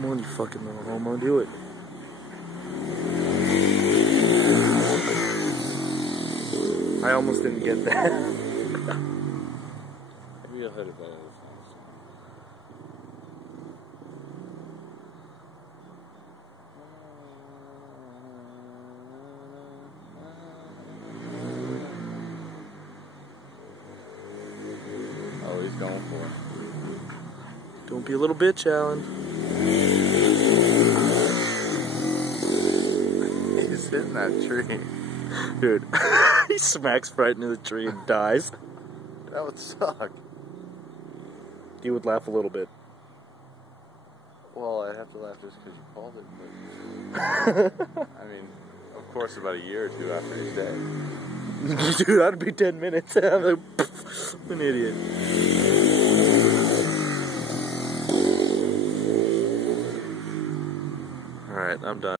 Come on, you fucking little homo, do it. I almost didn't get that. Maybe you'll hit it better this time. Oh, he's going for it. Don't be a little bitch, Alan. He's hitting that tree. Dude, he smacks right into the tree and dies. That would suck. You would laugh a little bit. Well, I have to laugh just because you called it. But I mean, of course, about a year or two after he's dead. Dude, that'd be 10 minutes. I'm like, an idiot. Alright, I'm done.